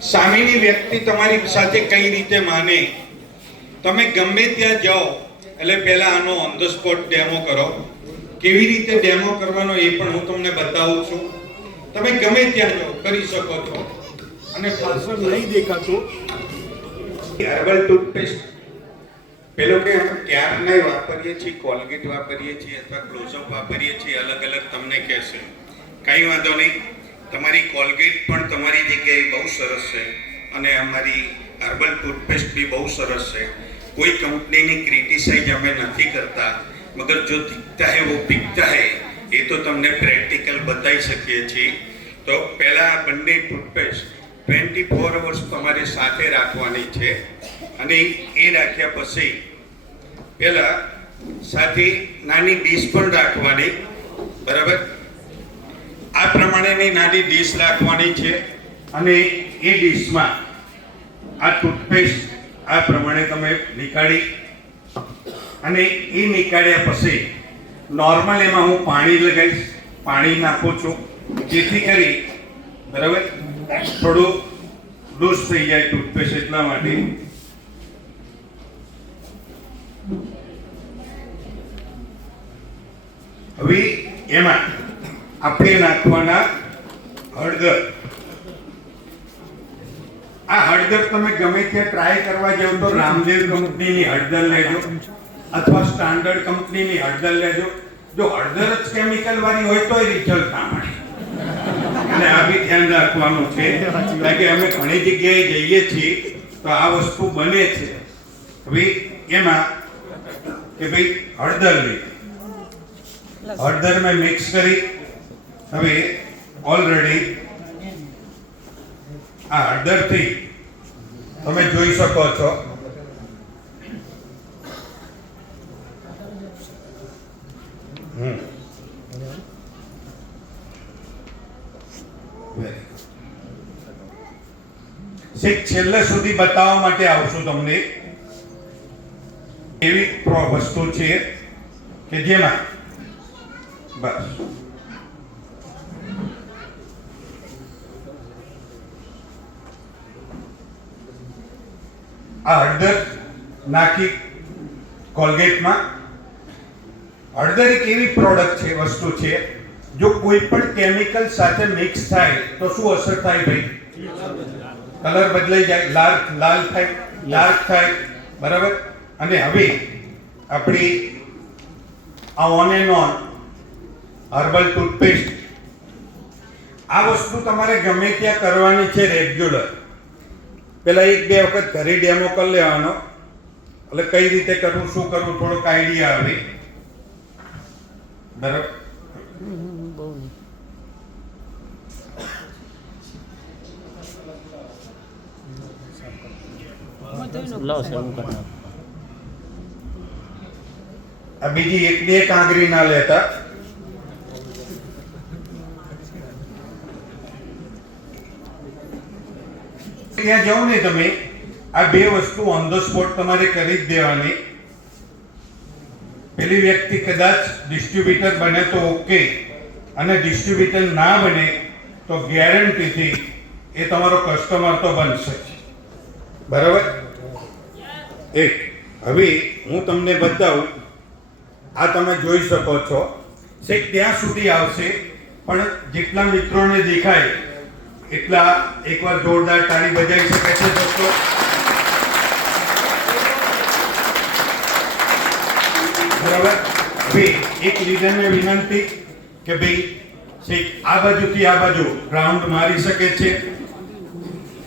સામેની વ્યક્તિ તમારી સાથે કઈ રીતે માને? તમે ગમે ત્યાં જાઓ, એટલે પહેલા આનો ઓન ધ સ્પોટ ડેમો કરો. કેવી રીતે ડેમો કરવાનો એ પણ હું તમને બતાવું છું. તમે ગમે ત્યાં જાઓ, કરી શકો છો. અને પાછળ નહીં દેખાતો. હર્બલ ટૂથપેસ્ટ પેલો કે ક્યારના વાપરીએ છીએ કોલગેટ વાપરીએ છીએ અથવા ક્લોઝઅપ વાપરીએ છીએ અલગ અલગ તમને કહેશે. કંઈ વાંધો નહીં. તમારી કોલગેટ પણ તમારી જગ્યાએ બહુ સરસ છે અને અમારી હર્બલ ટૂથપેસ્ટ બી બહુ સરસ છે. કોઈ કંપનીની ક્રિટિસાઇઝ અમે નથી કરતા, મગર જો દીખતા હે, વો બિકતા હે, એ તો તમને પ્રેક્ટિકલ બતાવી શકીએ છીએ. તો પહેલાં આ બંને ટૂથપેસ્ટ ટ્વેન્ટી ફોર અવર્સ તમારે સાથે રાખવાની છે અને એ રાખ્યા પછી પહેલાં સાથે નાની ડીશ પણ રાખવાની, બરાબર? પ્રમાણેની નાની ડીશ રાખવાની છે અને એ ડીશમાં આ ટૂથપેસ્ટ આ પ્રમાણે તમે નીકાળી અને એ નીકાળ્યા પછી નોર્મલ એમાં હું પાણી લગાવીશ. પાણી નાખું છું. જેથી કરી બરાબર? થોડું લૂઝ થઈ જાય ટૂથપેસ્ટ એટલા માટે. હવે એમાં આપણે નાખવાના હળદર. આ હળદર તમે ગમે ત્યાં ટ્રાય કરવા જાવ તો રામદેવ કંપનીની હળદર લેજો. અથવા સ્ટાન્ડર્ડ કંપનીની હળદર લેજો. જો હળદર જ કેમિકલ વાળી હોય તો રિઝલ્ટ ના મળે. અને આ બી ધ્યાન રાખવાનું છે. કારણ કે અમે ઘણી જગ્યાએ જઈએ છીએ તો આ વસ્તુ બને છે. હવે એમાં કે ભાઈ હળદર લીધી હળદર મેં મિક્સ કરી. હવે ઓલરેડી આ હળદરથી તમે જોઈ શકો છો. હમ. છેક છેલ્લે સુધી બતાવવા માટે આવશું તમને. એવી વસ્તુ છે કે જેમાં બસ. આ હળદર નાખી કોલગેટમાં. હળદર એક એવી પ્રોડક્ટ છે, વસ્તુ છે, જો કોઈ પણ કેમિકલ સાથે મિક્સ થાય, તો શું અસર થાય ભાઈ? કલર બદલાઈ જાય, લાલ લાલ થાય ડાર્ક થાય, બરાબર? અને હવે આપણી આ on and on herbal toothpaste આ વસ્તુ તમારે ગમે ત્યાં કરવાની છે રેગ્યુલર પેલા એક બે વખત ઘરે ડેમો કરી લેવાનો. એટલે કઈ રીતે કરવું શું કરવું થોડોક આઈડિયા આવે. બરાબર? બીજી એક બે કાંગરી ના લેતા. ત્યાં જાઓ ને તમે. આ બે વસ્તુ ઓન ધ સ્પોટ તમારે કરી જ દેવાની. પેલી વ્યક્તિ કદાચ ડિસ્ટ્રીબ્યુટર બને તો ઓકે અને ડિસ્ટ્રીબ્યુટર ના બને તો ગેરંટીથી એ તમારો કસ્ટમર તો બનશે. બરાબર? એક. હવે હું તમને બતાવું. આ તમે જોઈ શકો છો. છેક ત્યાં સુધી આવશે, પણ જેટલા મિત્રોને દેખાય એટલા એકવાર જોરદાર તાળી બજાવી શકે છે દોસ્તો? બરાબર? હવે એક લીડરને વિનંતી કે ભાઈ આ બાજુથી આ બાજુ રાઉન્ડ મારી શકે છે.